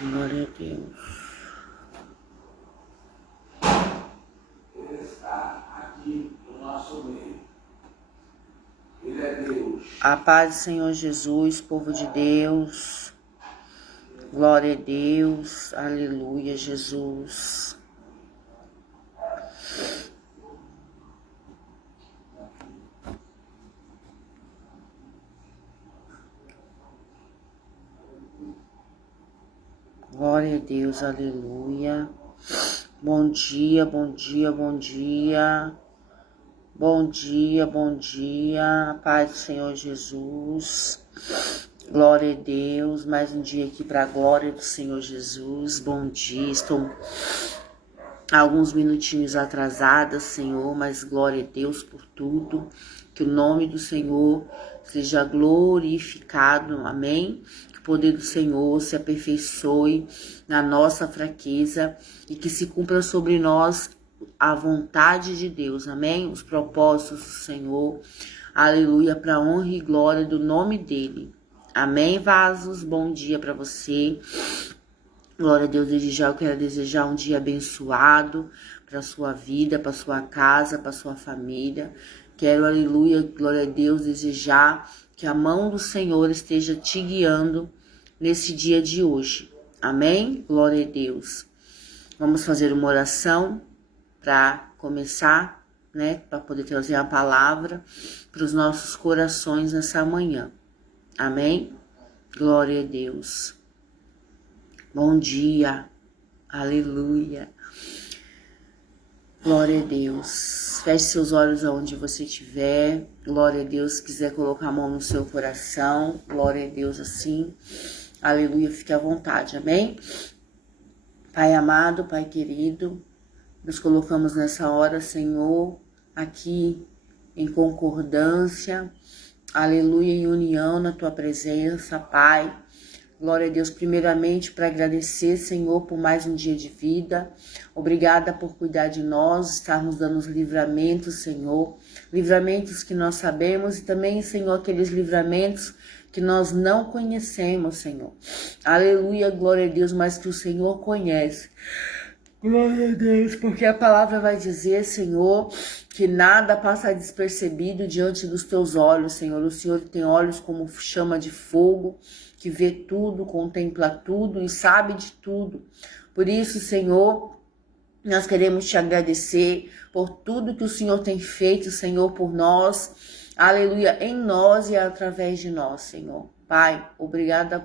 Glória a Deus. Ele está aqui no nosso meio. Ele é Deus. A paz do Senhor Jesus, povo de Deus. Glória a Deus. Aleluia, Jesus. Glória a Deus, aleluia. Bom dia, bom dia, bom dia. Bom dia, bom dia. A paz do Senhor Jesus. Glória a Deus. Mais um dia aqui para a glória do Senhor Jesus. Bom dia. Estou alguns minutinhos atrasada, Senhor, mas glória a Deus por tudo. Que o nome do Senhor seja glorificado. Amém? Que o poder do Senhor se aperfeiçoe na nossa fraqueza e que se cumpra sobre nós a vontade de Deus. Amém? Os propósitos do Senhor. Aleluia, para a honra e glória do nome dele. Amém, vasos? Bom dia para você. Glória a Deus, eu quero desejar um dia abençoado para a sua vida, para a sua casa, para a sua família. Quero, aleluia, glória a Deus, desejar que a mão do Senhor esteja te guiando nesse dia de hoje. Amém? Glória a Deus. Vamos fazer uma oração para começar, né? Para poder trazer a palavra para os nossos corações nessa manhã. Amém? Glória a Deus. Bom dia, aleluia, glória a Deus. Feche seus olhos aonde você estiver, glória a Deus. Se quiser colocar a mão no seu coração, glória a Deus assim, aleluia, fique à vontade, amém? Pai amado, Pai querido, nos colocamos nessa hora, Senhor, aqui em concordância, aleluia, em união na Tua presença, Pai. Glória a Deus, primeiramente para agradecer, Senhor, por mais um dia de vida. Obrigada por cuidar de nós, estarmos dando os livramentos, Senhor. Livramentos que nós sabemos e também, Senhor, aqueles livramentos que nós não conhecemos, Senhor. Aleluia, glória a Deus, mas que o Senhor conhece. Glória a Deus, porque a palavra vai dizer, Senhor, que nada passa despercebido diante dos teus olhos, Senhor. O Senhor tem olhos como chama de fogo, que vê tudo, contempla tudo e sabe de tudo. Por isso, Senhor, nós queremos te agradecer por tudo que o Senhor tem feito, Senhor, por nós. Aleluia, em nós e através de nós, Senhor. Pai, obrigada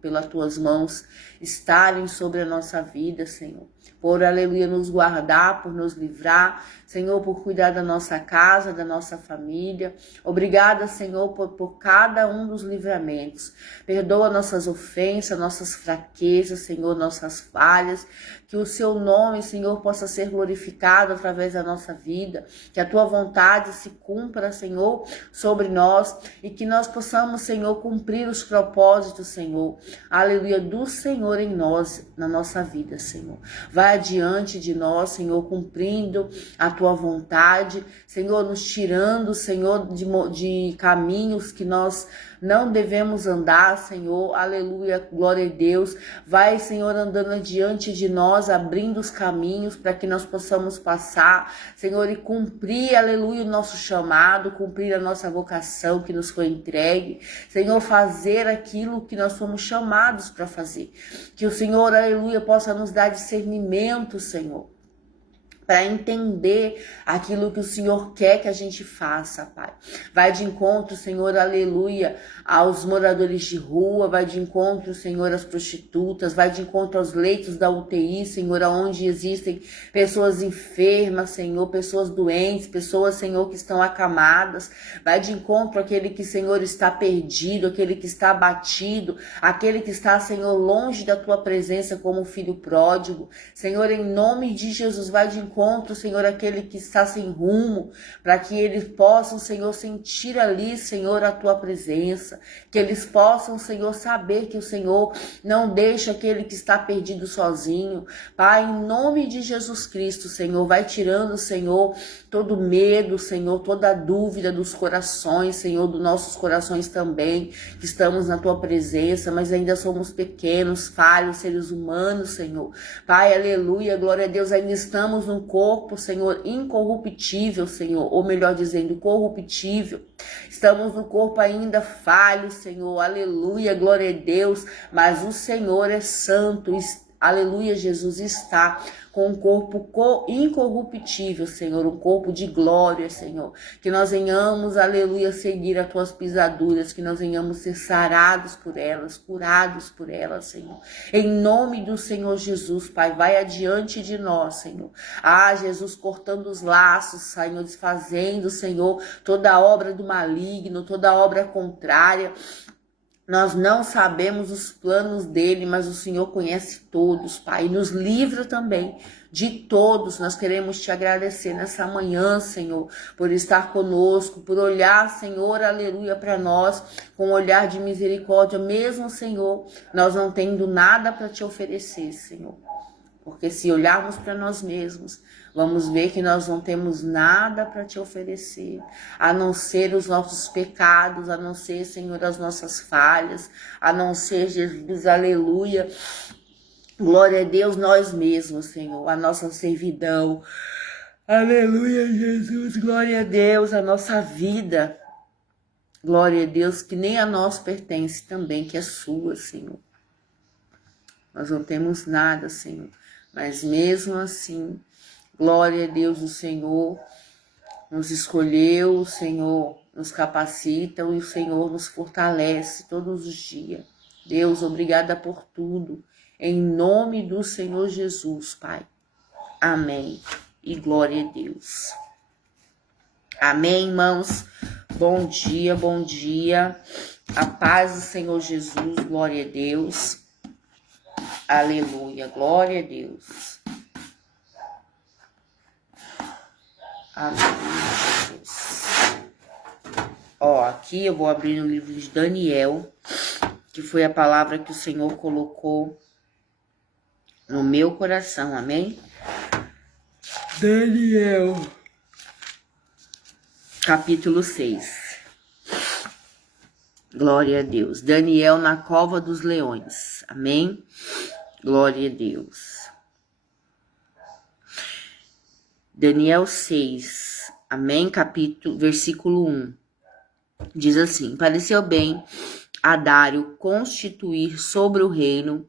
pelas tuas mãos estarem sobre a nossa vida, Senhor. Por, aleluia, nos guardar, por nos livrar, Senhor, por cuidar da nossa casa, da nossa família. Obrigada, Senhor, por cada um dos livramentos. Perdoa nossas ofensas, nossas fraquezas, Senhor, nossas falhas. Que o seu nome, Senhor, possa ser glorificado através da nossa vida. Que a tua vontade se cumpra, Senhor, sobre nós. E que nós possamos, Senhor, cumprir os propósitos, Senhor. Aleluia, do Senhor em nós, na nossa vida, Senhor. Vai adiante de nós, Senhor, cumprindo a tua vontade, Senhor, nos tirando, Senhor, de caminhos que nós não devemos andar, Senhor, aleluia, glória a Deus. Vai, Senhor, andando adiante de nós, abrindo os caminhos para que nós possamos passar, Senhor, e cumprir, aleluia, o nosso chamado, cumprir a nossa vocação que nos foi entregue, Senhor, fazer aquilo que nós fomos chamados para fazer. Que o Senhor, aleluia, possa nos dar discernimento, Senhor, para entender aquilo que o Senhor quer que a gente faça, Pai. Vai de encontro, Senhor, aleluia, aos moradores de rua, vai de encontro, Senhor, às prostitutas, vai de encontro aos leitos da UTI, Senhor, onde existem pessoas enfermas, Senhor, pessoas doentes, pessoas, Senhor, que estão acamadas. Vai de encontro àquele que, Senhor, está perdido, aquele que está abatido, aquele que está, Senhor, longe da tua presença como filho pródigo. Senhor, em nome de Jesus, vai de encontro encontro, Senhor, aquele que está sem rumo, para que eles possam, Senhor, sentir ali, Senhor, a tua presença, que eles possam, Senhor, saber que o Senhor não deixa aquele que está perdido sozinho. Pai, em nome de Jesus Cristo, Senhor, vai tirando, Senhor, todo medo, Senhor, toda dúvida dos corações, Senhor, dos nossos corações também, que estamos na tua presença, mas ainda somos pequenos, falhos, seres humanos, Senhor. Pai, aleluia, glória a Deus, ainda estamos num corpo, Senhor, incorruptível, Senhor, ou melhor dizendo, corruptível. Estamos no corpo ainda falho, Senhor, aleluia, glória a Deus, mas o Senhor é santo, aleluia, Jesus está com um corpo incorruptível, Senhor, um corpo de glória, Senhor. Que nós venhamos, aleluia, seguir as tuas pisaduras, que nós venhamos ser sarados por elas, curados por elas, Senhor. Em nome do Senhor Jesus, Pai, vai adiante de nós, Senhor. Ah, Jesus, cortando os laços, Senhor, desfazendo, Senhor, toda obra do maligno, toda obra contrária. Nós não sabemos os planos dele, mas o Senhor conhece todos, Pai. Nos livra também de todos. Nós queremos te agradecer nessa manhã, Senhor, por estar conosco, por olhar, Senhor, aleluia, para nós, com um olhar de misericórdia, mesmo, Senhor, nós não tendo nada para te oferecer, Senhor. Porque se olharmos para nós mesmos, vamos ver que nós não temos nada para te oferecer, a não ser os nossos pecados, a não ser, Senhor, as nossas falhas, a não ser, Jesus, aleluia, glória a Deus, nós mesmos, Senhor, a nossa servidão, aleluia, Jesus, glória a Deus, a nossa vida, glória a Deus, que nem a nós pertence também, que é sua, Senhor. Nós não temos nada, Senhor, mas mesmo assim, glória a Deus, o Senhor nos escolheu, o Senhor nos capacita e o Senhor nos fortalece todos os dias. Deus, obrigada por tudo. Em nome do Senhor Jesus, Pai. Amém. E glória a Deus. Amém, irmãos. Bom dia, bom dia. A paz do Senhor Jesus, glória a Deus. Aleluia, glória a Deus. Aleluia, Jesus. Ó, aqui eu vou abrir no livro de Daniel, que foi a palavra que o Senhor colocou no meu coração, amém? Daniel, capítulo 6. Glória a Deus. Daniel na cova dos leões, amém? Glória a Deus. Daniel 6, amém? Versículo 1. Diz assim: pareceu bem a Dário constituir sobre o reino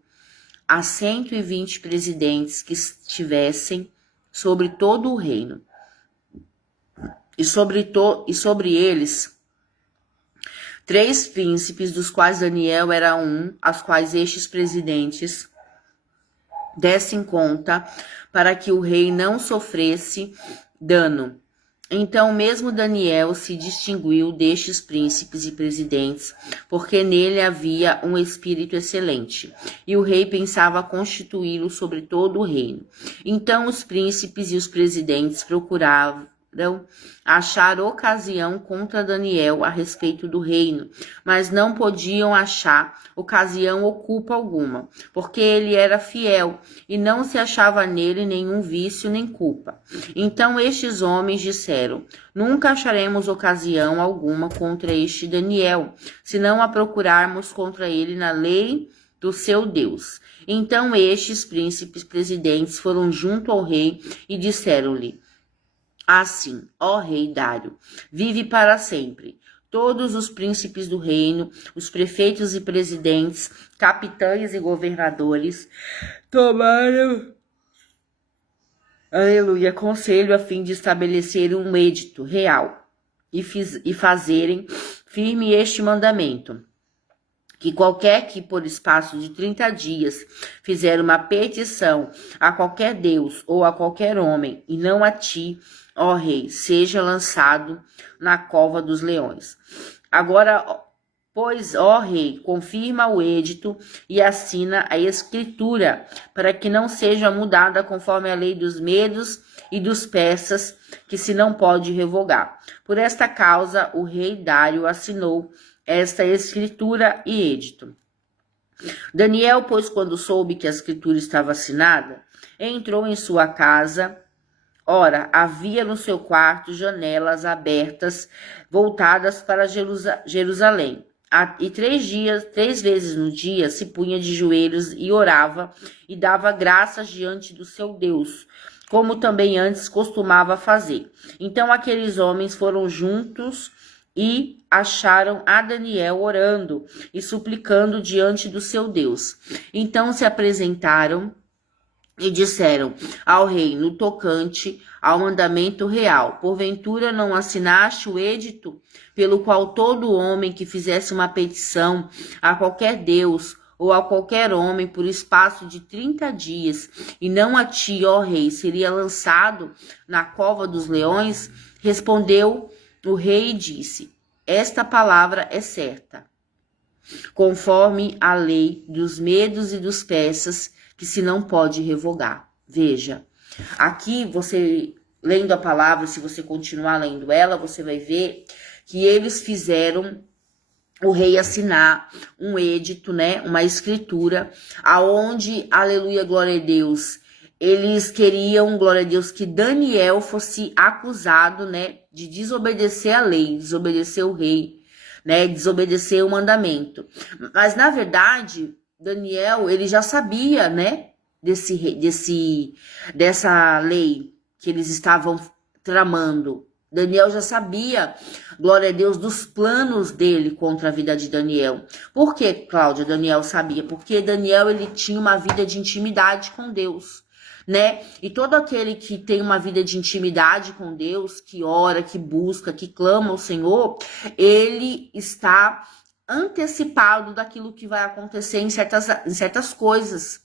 a 120 presidentes que estivessem sobre todo o reino, e sobre eles 3 príncipes, dos quais Daniel era um, aos quais estes presidentes dessem conta, para que o rei não sofresse dano. Então mesmo Daniel se distinguiu destes príncipes e presidentes, porque nele havia um espírito excelente, e o rei pensava constituí-lo sobre todo o reino. Então os príncipes e os presidentes procuravam achar ocasião contra Daniel a respeito do reino, mas não podiam achar ocasião ou culpa alguma, porque ele era fiel e não se achava nele nenhum vício nem culpa. Então estes homens disseram: nunca acharemos ocasião alguma contra este Daniel, se não a procurarmos contra ele na lei do seu Deus. Então estes príncipes presidentes foram junto ao rei e disseram-lhe assim: ó rei Dário, vive para sempre. Todos os príncipes do reino, os prefeitos e presidentes, capitães e governadores tomaram, aleluia, conselho a fim de estabelecer um edito real e fazerem firme este mandamento: que qualquer que por espaço de 30 dias fizer uma petição a qualquer Deus ou a qualquer homem, e não a ti, ó rei, seja lançado na cova dos leões. Agora, Pois, ó rei, confirma o edito e assina a escritura, para que não seja mudada conforme a lei dos medos e dos persas, que se não pode revogar. Por esta causa, o rei Dário assinou esta escritura e edito. Daniel, pois, quando soube que a escritura estava assinada, entrou em sua casa. Ora, havia no seu quarto janelas abertas, voltadas para Jerusalém. E 3 vezes no dia se punha de joelhos e orava e dava graças diante do seu Deus, como também antes costumava fazer. Então aqueles homens foram juntos e acharam a Daniel orando e suplicando diante do seu Deus. Então se apresentaram e disseram ao rei no tocante ao mandamento real: porventura não assinaste o edito, pelo qual todo homem que fizesse uma petição a qualquer Deus ou a qualquer homem por espaço de 30 dias, e não a ti, ó rei, seria lançado na cova dos leões? Respondeu o rei e disse: esta palavra é certa, conforme a lei dos medos e dos persas, que se não pode revogar. Veja, aqui você, lendo a palavra, se você continuar lendo ela, você vai ver que eles fizeram o rei assinar um edito, né, uma escritura, aonde, aleluia, glória a Deus, eles queriam, glória a Deus, que Daniel fosse acusado, né, de desobedecer a lei, desobedecer o rei, né, desobedecer o mandamento. Mas, na verdade, Daniel, ele já sabia, né, dessa lei que eles estavam tramando. Daniel já sabia, glória a Deus, dos planos dele contra a vida de Daniel. Por que, Cláudia, Daniel sabia? Porque Daniel, ele tinha uma vida de intimidade com Deus, né? E todo aquele que tem uma vida de intimidade com Deus, que ora, que busca, que clama ao Senhor, ele está antecipado daquilo que vai acontecer em certas coisas,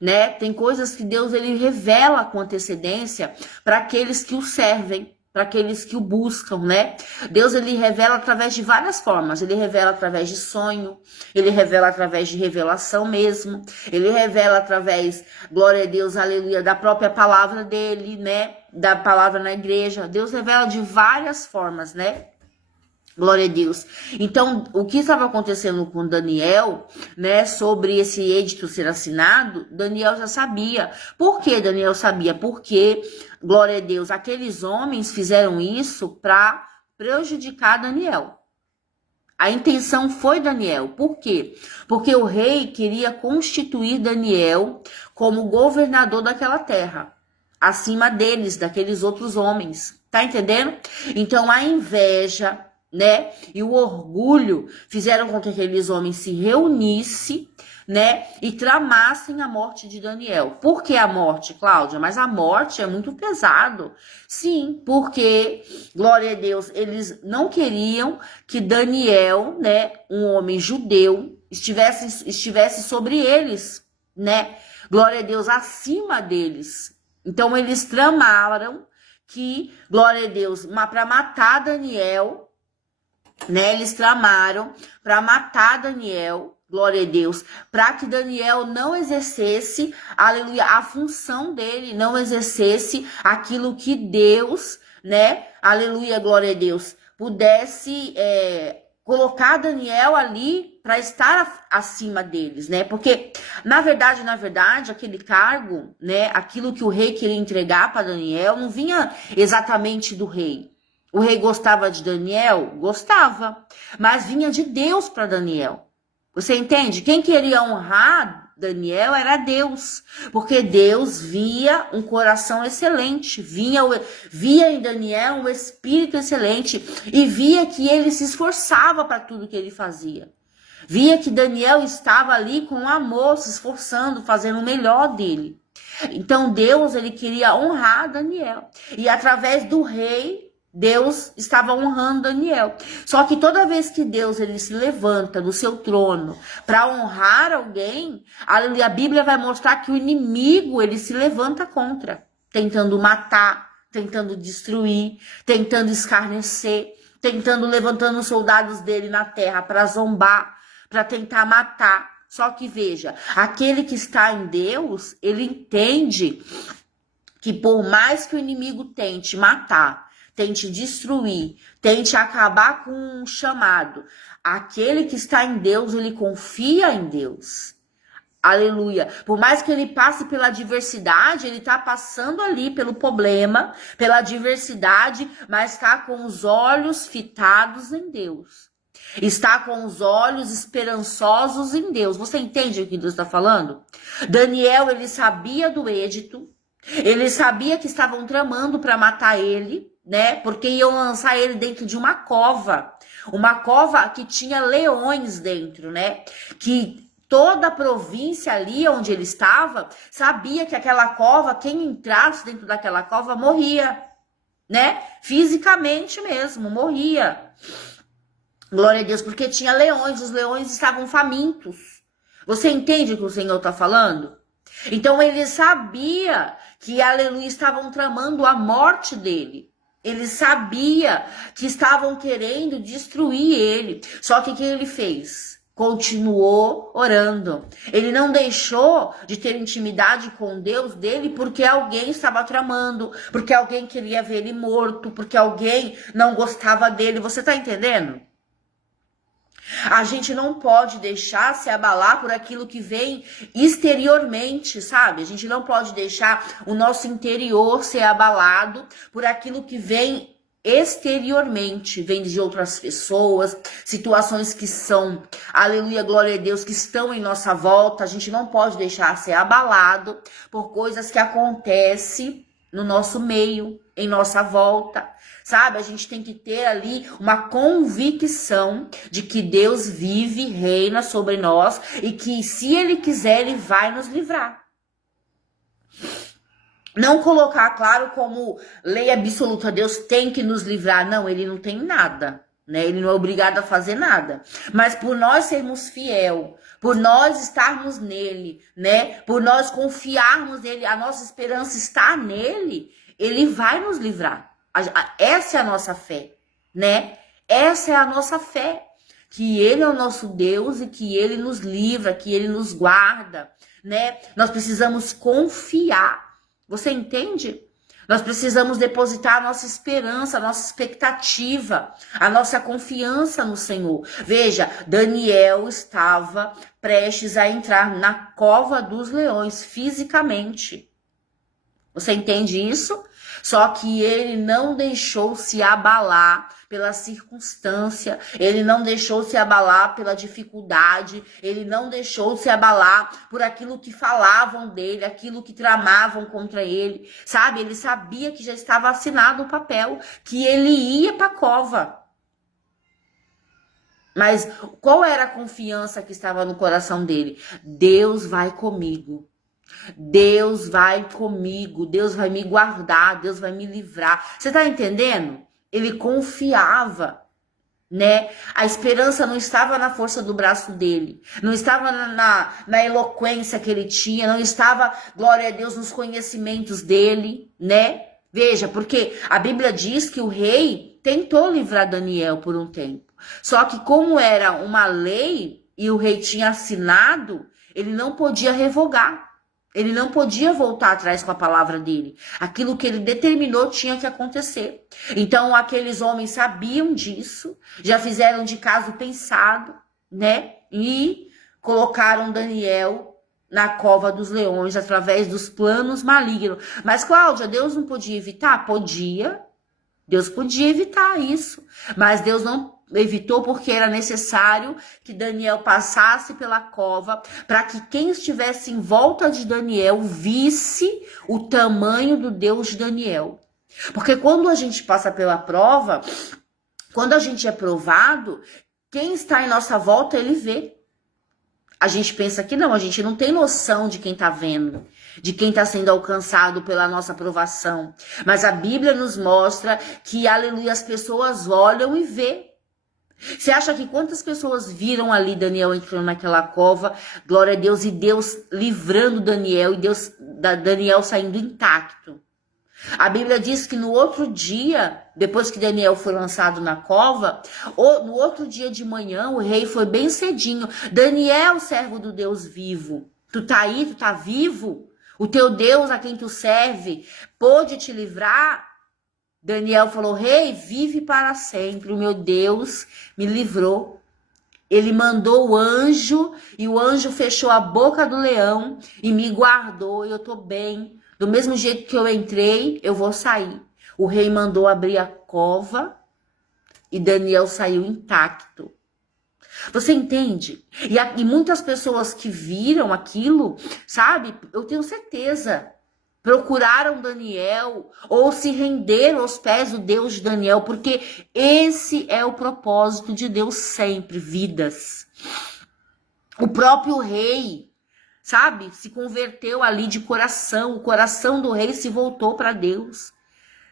né? Tem coisas que Deus, ele revela com antecedência para aqueles que o servem, para aqueles que o buscam, né? Deus, ele revela através de várias formas. Ele revela através de sonho, ele revela através de revelação mesmo, ele revela através, glória a Deus, aleluia, da própria palavra dele, né? Da palavra na igreja. Deus revela de várias formas, né? Glória a Deus. Então, o que estava acontecendo com Daniel, né, sobre esse edito ser assinado, Daniel já sabia. Por que Daniel sabia? Porque, glória a Deus, aqueles homens fizeram isso para prejudicar Daniel. A intenção foi Daniel. Por quê? Porque o rei queria constituir Daniel como governador daquela terra, acima deles, daqueles outros homens. Tá entendendo? Então, a inveja, né, e o orgulho fizeram com que aqueles homens se reunissem, né, e tramassem a morte de Daniel. Por que a morte, Cláudia? Mas a morte é muito pesado. Sim, porque, glória a Deus, eles não queriam que Daniel, né, um homem judeu, estivesse sobre eles, né, glória a Deus, acima deles. Então, eles tramaram que, glória a Deus, para matar Daniel, né, eles tramaram para matar Daniel, glória a Deus, para que Daniel não exercesse, aleluia, a função dele, não exercesse aquilo que Deus, né, aleluia, glória a Deus, pudesse colocar Daniel ali para estar acima deles, né, porque na verdade, aquele cargo, né, aquilo que o rei queria entregar para Daniel não vinha exatamente do rei. O rei gostava de Daniel? Gostava. Mas vinha de Deus para Daniel. Você entende? Quem queria honrar Daniel era Deus. Porque Deus via um coração excelente. Via em Daniel um espírito excelente. E via que ele se esforçava para tudo que ele fazia. Via que Daniel estava ali com amor, se esforçando, fazendo o melhor dele. Então Deus, ele queria honrar Daniel. E através do rei, Deus estava honrando Daniel. Só que toda vez que Deus, ele se levanta do seu trono para honrar alguém, a Bíblia vai mostrar que o inimigo, ele se levanta contra, tentando matar, tentando destruir, tentando escarnecer, levantando os soldados dele na terra para zombar, para tentar matar. Só que veja, aquele que está em Deus, ele entende que por mais que o inimigo tente matar, tente destruir, tente acabar com um chamado, aquele que está em Deus, ele confia em Deus. Aleluia. Por mais que ele passe pela adversidade, ele está passando ali pelo problema, pela adversidade, mas está com os olhos fitados em Deus. Está com os olhos esperançosos em Deus. Você entende o que Deus está falando? Daniel, ele sabia do êdito, ele sabia que estavam tramando para matar ele, né? Porque iam lançar ele dentro de uma cova que tinha leões dentro, né? Que toda a província ali onde ele estava sabia que aquela cova, quem entrasse dentro daquela cova morria, né? Fisicamente mesmo, morria. Glória a Deus, porque tinha leões, os leões estavam famintos. Você entende o que o Senhor está falando? Então ele sabia que, aleluia, estavam tramando a morte dele. Ele sabia que estavam querendo destruir ele. Só que o que ele fez? Continuou orando. Ele não deixou de ter intimidade com Deus dele porque alguém estava tramando, porque alguém queria ver ele morto, porque alguém não gostava dele. Você está entendendo? A gente não pode deixar se abalar por aquilo que vem exteriormente, sabe? A gente não pode deixar o nosso interior ser abalado por aquilo que vem exteriormente, vem de outras pessoas, situações que são, aleluia, glória a Deus, que estão em nossa volta. A gente não pode deixar ser abalado por coisas que acontecem no nosso meio, em nossa volta, sabe? A gente tem que ter ali uma convicção de que Deus vive, reina sobre nós e que se Ele quiser, Ele vai nos livrar. Não colocar, claro, como lei absoluta, Deus tem que nos livrar. Não, Ele não tem nada, né? Ele não é obrigado a fazer nada. Mas por nós sermos fiel, por nós estarmos nele, né? Por nós confiarmos nele, a nossa esperança está nele, Ele vai nos livrar. Essa é a nossa fé, né? Essa é a nossa fé. Que Ele é o nosso Deus e que Ele nos livra, que Ele nos guarda, né? Nós precisamos confiar. Você entende? Nós precisamos depositar a nossa esperança, a nossa expectativa, a nossa confiança no Senhor. Veja, Daniel estava prestes a entrar na cova dos leões fisicamente. Você entende isso? Só que ele não deixou se abalar pela circunstância, ele não deixou se abalar pela dificuldade, ele não deixou se abalar por aquilo que falavam dele, aquilo que tramavam contra ele, sabe? Ele sabia que já estava assinado o papel, que ele ia para a cova. Mas qual era a confiança que estava no coração dele? Deus vai comigo. Deus vai comigo, Deus vai me guardar, Deus vai me livrar. Você tá entendendo? Ele confiava, né? A esperança não estava na força do braço dele, não estava na eloquência que ele tinha, não estava, glória a Deus, nos conhecimentos dele, né? Veja, porque a Bíblia diz que o rei tentou livrar Daniel por um tempo. Só que como era uma lei e o rei tinha assinado, ele não podia revogar. Ele não podia voltar atrás com a palavra dele. Aquilo que ele determinou tinha que acontecer. Então, aqueles homens sabiam disso, já fizeram de caso pensado, né? E colocaram Daniel na cova dos leões através dos planos malignos. Mas, Cláudia, Deus não podia evitar? Podia. Deus podia evitar isso. Mas Deus não evitou porque era necessário que Daniel passasse pela cova para que quem estivesse em volta de Daniel visse o tamanho do Deus de Daniel. Porque quando a gente passa pela prova, quando a gente é provado, quem está em nossa volta, ele vê. A gente pensa que não, a gente não tem noção de quem está vendo, de quem está sendo alcançado pela nossa aprovação. Mas a Bíblia nos mostra que, aleluia, as pessoas olham e vê. Você acha que quantas pessoas viram ali Daniel entrando naquela cova, glória a Deus, e Deus livrando Daniel, e Daniel saindo intacto? A Bíblia diz que no outro dia, depois que Daniel foi lançado na cova, no outro dia de manhã, o rei foi bem cedinho. Daniel, servo do Deus vivo, tu tá aí, tu tá vivo? O teu Deus a quem tu serve pôde te livrar? Daniel falou, rei, vive para sempre, o meu Deus me livrou. Ele mandou o anjo e o anjo fechou a boca do leão e me guardou e eu tô bem. Do mesmo jeito que eu entrei, eu vou sair. O rei mandou abrir a cova e Daniel saiu intacto. Você entende? E muitas pessoas que viram aquilo, sabe? Eu tenho certeza. Procuraram Daniel ou se renderam aos pés do Deus de Daniel, porque esse é o propósito de Deus sempre, vidas. O próprio rei, sabe, se converteu ali de coração, o coração do rei se voltou para Deus,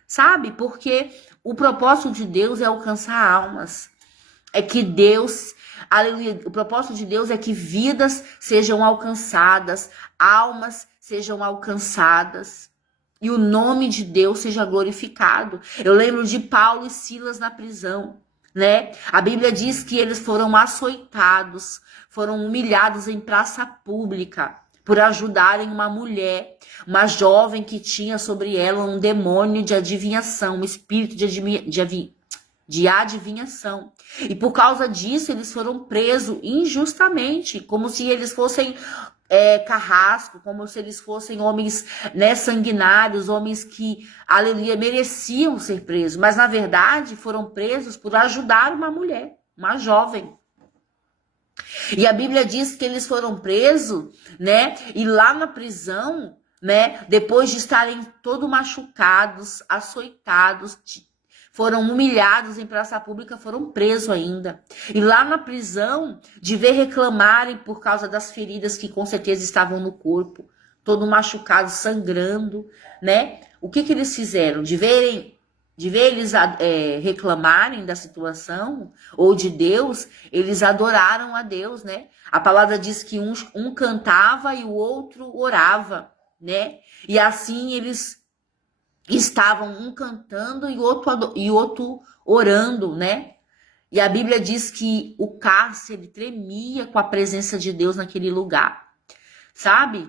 sabe, porque o propósito de Deus é alcançar almas, é que Deus, aleluia, o propósito de Deus é que vidas sejam alcançadas, almas sejam alcançadas e o nome de Deus seja glorificado. Eu lembro de Paulo e Silas na prisão, né? A Bíblia diz que eles foram açoitados, foram humilhados em praça pública por ajudarem uma mulher, uma jovem que tinha sobre ela um demônio de adivinhação, um espírito de adivinhação. E por causa disso eles foram presos injustamente, como se eles fossem carrasco, como se eles fossem homens, né, sanguinários, homens que, aleluia, mereciam ser presos, mas na verdade foram presos por ajudar uma mulher, uma jovem. E a Bíblia diz que eles foram presos, né, e lá na prisão, né, depois de estarem todos machucados, açoitados, foram humilhados em praça pública, foram presos ainda. E lá na prisão, de ver reclamarem por causa das feridas que com certeza estavam no corpo, todo machucado, sangrando, né? O que eles fizeram? De ver eles reclamarem da situação ou de Deus, eles adoraram a Deus, né? A palavra diz que um cantava e o outro orava, né? E assim eles estavam um cantando e outro orando, né? E a Bíblia diz que o cárcere tremia com a presença de Deus naquele lugar, sabe?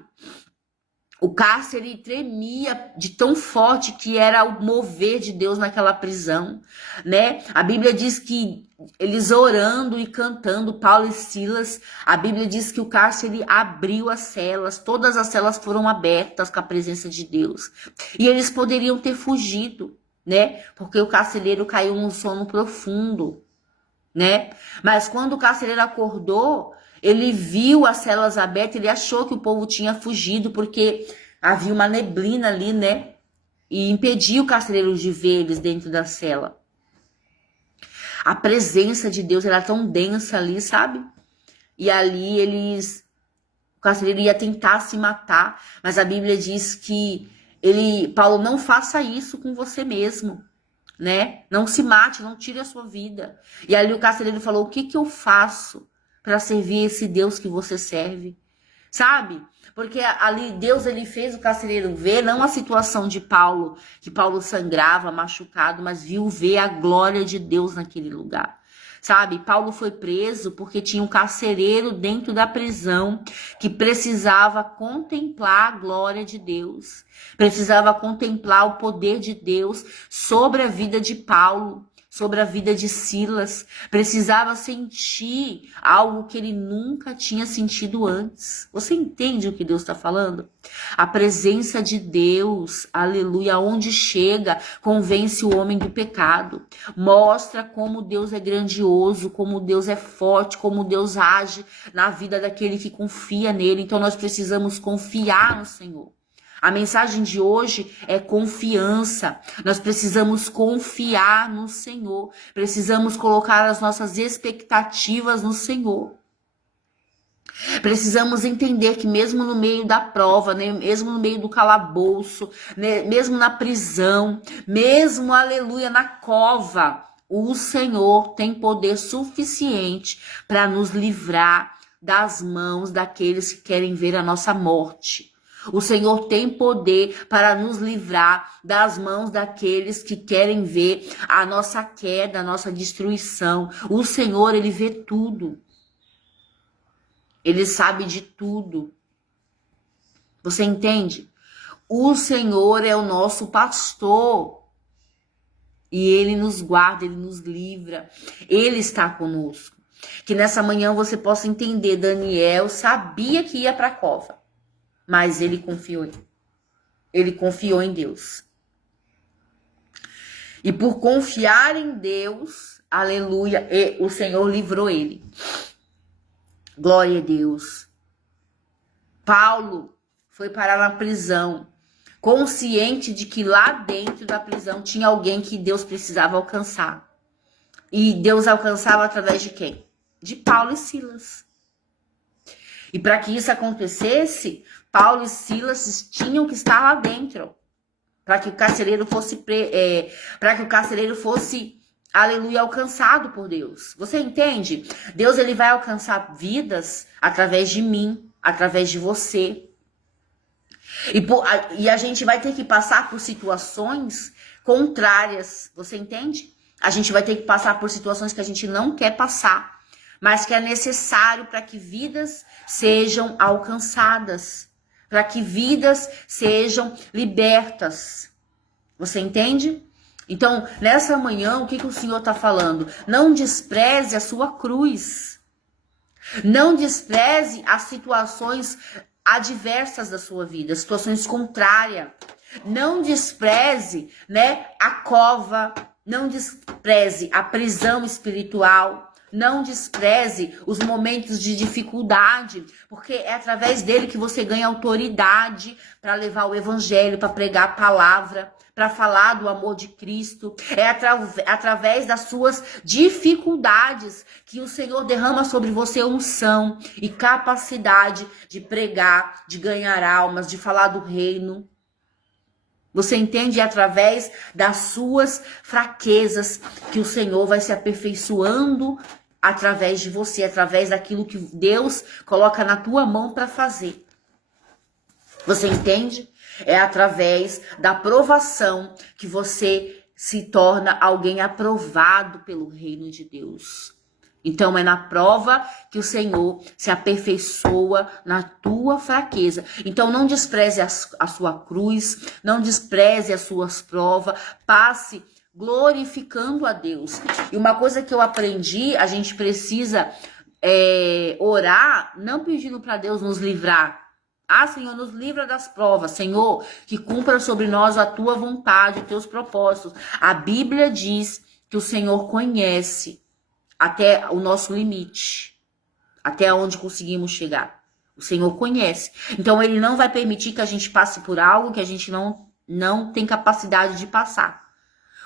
O cárcere tremia de tão forte que era o mover de Deus naquela prisão, né? A Bíblia diz que eles orando e cantando, Paulo e Silas, a Bíblia diz que o cárcere abriu as celas, todas as celas foram abertas com a presença de Deus. E eles poderiam ter fugido, né? Porque o carcereiro caiu num sono profundo, né? Mas quando o carcereiro acordou, ele viu as celas abertas, ele achou que o povo tinha fugido, porque havia uma neblina ali, né? E impediu o carcereiro de ver eles dentro da cela. A presença de Deus era tão densa ali, sabe? E ali o carcereiro ia tentar se matar, mas a Bíblia diz que Paulo, não faça isso com você mesmo, né? Não se mate, não tire a sua vida. E ali o carcereiro falou, o que eu faço para servir esse Deus que você serve? Sabe? Porque ali Deus, ele fez o carcereiro ver não a situação de Paulo, que Paulo sangrava, machucado, mas viu ver a glória de Deus naquele lugar. Sabe? Paulo foi preso porque tinha um carcereiro dentro da prisão que precisava contemplar a glória de Deus. Precisava contemplar o poder de Deus sobre a vida de Paulo, sobre a vida de Silas. Precisava sentir algo que ele nunca tinha sentido antes. Você entende o que Deus está falando? A presença de Deus, aleluia, onde chega, convence o homem do pecado. Mostra como Deus é grandioso, como Deus é forte, como Deus age na vida daquele que confia nele. Então nós precisamos confiar no Senhor. A mensagem de hoje é confiança. Nós precisamos confiar no Senhor. Precisamos colocar as nossas expectativas no Senhor. Precisamos entender que mesmo no meio da prova, né, mesmo no meio do calabouço, né, mesmo na prisão, mesmo, aleluia, na cova, o Senhor tem poder suficiente para nos livrar das mãos daqueles que querem ver a nossa morte. O Senhor tem poder para nos livrar das mãos daqueles que querem ver a nossa queda, a nossa destruição. O Senhor, Ele vê tudo. Ele sabe de tudo. Você entende? O Senhor é o nosso pastor. E Ele nos guarda, Ele nos livra. Ele está conosco. Que nessa manhã você possa entender, Daniel sabia que ia para a cova. Mas ele confiou. Ele confiou em Deus. E por confiar em Deus, aleluia, o Senhor livrou ele. Glória a Deus. Paulo foi parar na prisão, consciente de que lá dentro da prisão tinha alguém que Deus precisava alcançar. E Deus alcançava através de quem? De Paulo e Silas. E para que isso acontecesse, Paulo e Silas tinham que estar lá dentro, para que o carcereiro fosse, aleluia, alcançado por Deus. Você entende? Deus, ele vai alcançar vidas através de mim, através de você. E a gente vai ter que passar por situações contrárias. Você entende? A gente vai ter que passar por situações que a gente não quer passar, mas que é necessário para que vidas sejam alcançadas, para que vidas sejam libertas. Você entende? Então, nessa manhã, o que o Senhor está falando? Não despreze a sua cruz. Não despreze as situações adversas da sua vida, situações contrárias. Não despreze, a cova. Não despreze a prisão espiritual. Não despreze os momentos de dificuldade, porque é através dele que você ganha autoridade para levar o evangelho, para pregar a palavra, para falar do amor de Cristo. É através das suas dificuldades que o Senhor derrama sobre você unção e capacidade de pregar, de ganhar almas, de falar do reino. Você entende? É através das suas fraquezas que o Senhor vai se aperfeiçoando através de você, através daquilo que Deus coloca na tua mão para fazer. Você entende? É através da provação que você se torna alguém aprovado pelo reino de Deus. Então é na prova que o Senhor se aperfeiçoa na tua fraqueza. Então não despreze a sua cruz, não despreze as suas provas, passe glorificando a Deus. E uma coisa que eu aprendi, a gente precisa orar, não pedindo para Deus nos livrar. Ah, Senhor, nos livra das provas. Senhor, que cumpra sobre nós a tua vontade, os teus propósitos. A Bíblia diz que o Senhor conhece até o nosso limite, até onde conseguimos chegar. O Senhor conhece. Então, Ele não vai permitir que a gente passe por algo que a gente não tem capacidade de passar.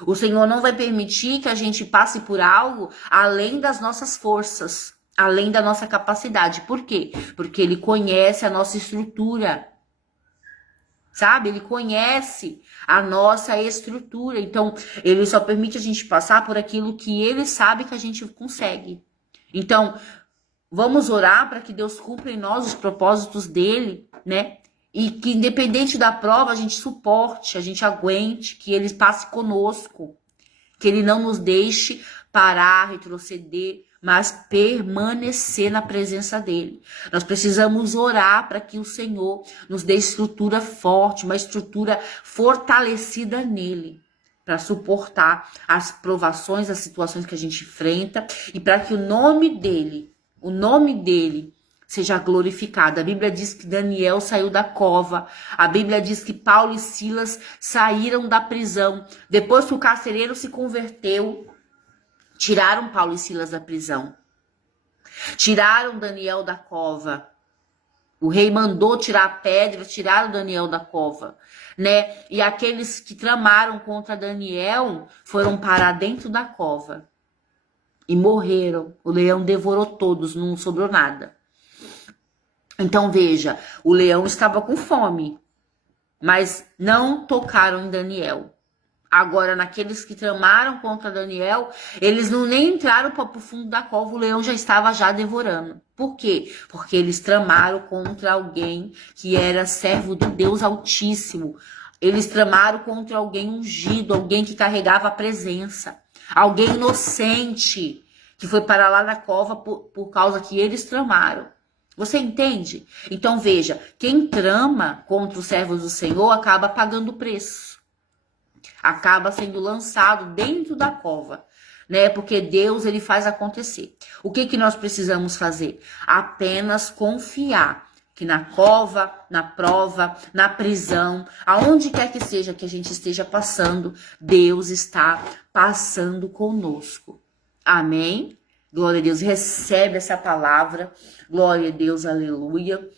O Senhor não vai permitir que a gente passe por algo além das nossas forças, além da nossa capacidade. Por quê? Porque Ele conhece a nossa estrutura. Sabe? Ele conhece a nossa estrutura. Então, Ele só permite a gente passar por aquilo que Ele sabe que a gente consegue. Então, vamos orar para que Deus cumpra em nós os propósitos dEle, E que independente da prova, a gente suporte, a gente aguente, que Ele passe conosco. Que Ele não nos deixe parar, retroceder, mas permanecer na presença dEle. Nós precisamos orar para que o Senhor nos dê estrutura forte, uma estrutura fortalecida nele, para suportar as provações, as situações que a gente enfrenta, e para que o nome dEle seja glorificado. A Bíblia diz que Daniel saiu da cova. A Bíblia diz que Paulo e Silas saíram da prisão. Depois que o carcereiro se converteu, tiraram Paulo e Silas da prisão. Tiraram Daniel da cova. O rei mandou tirar a pedra, tiraram Daniel da cova, E aqueles que tramaram contra Daniel foram parar dentro da cova e morreram. O leão devorou todos, não sobrou nada. Então veja, o leão estava com fome, mas não tocaram em Daniel. Agora, naqueles que tramaram contra Daniel, eles não nem entraram para o fundo da cova, o leão já estava já devorando. Por quê? Porque eles tramaram contra alguém que era servo do Deus Altíssimo. Eles tramaram contra alguém ungido, alguém que carregava a presença. Alguém inocente, que foi para lá na cova por causa que eles tramaram. Você entende? Então veja, quem trama contra os servos do Senhor acaba pagando o preço. Acaba sendo lançado dentro da cova, né? Porque Deus, ele faz acontecer. O que nós precisamos fazer? Apenas confiar que na cova, na prova, na prisão, aonde quer que seja que a gente esteja passando, Deus está passando conosco. Amém? Glória a Deus. Recebe essa palavra. Glória a Deus. Aleluia.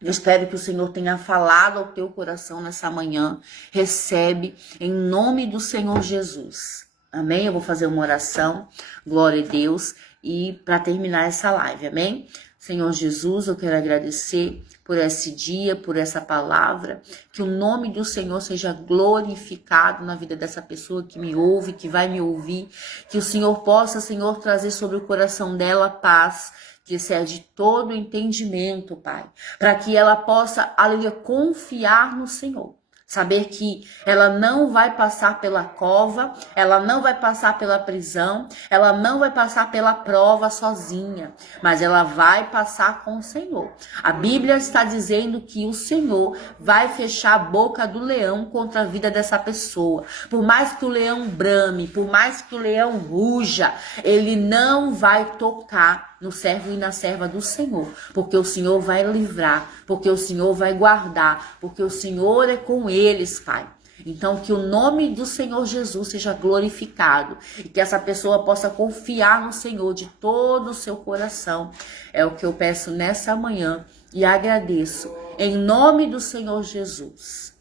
Eu espero que o Senhor tenha falado ao teu coração nessa manhã. Recebe em nome do Senhor Jesus. Amém? Eu vou fazer uma oração. Glória a Deus. E para terminar essa live, amém? Senhor Jesus, eu quero agradecer por esse dia, por essa palavra. Que o nome do Senhor seja glorificado na vida dessa pessoa que me ouve, que vai me ouvir. Que o Senhor possa, Senhor, trazer sobre o coração dela paz, que excede todo entendimento, Pai, para que ela possa, aleluia, confiar no Senhor. Saber que ela não vai passar pela cova, ela não vai passar pela prisão, ela não vai passar pela prova sozinha, mas ela vai passar com o Senhor. A Bíblia está dizendo que o Senhor vai fechar a boca do leão contra a vida dessa pessoa. Por mais que o leão brame, por mais que o leão ruja, ele não vai tocar no servo e na serva do Senhor, porque o Senhor vai livrar, porque o Senhor vai guardar, porque o Senhor é com eles, Pai. Então, que o nome do Senhor Jesus seja glorificado e que essa pessoa possa confiar no Senhor de todo o seu coração. É o que eu peço nessa manhã e agradeço em nome do Senhor Jesus.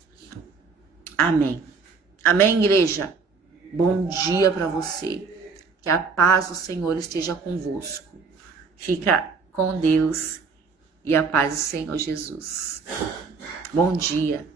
Amém. Amém, igreja? Bom dia para você. Que a paz do Senhor esteja convosco. Fica com Deus e a paz do Senhor Jesus. Bom dia.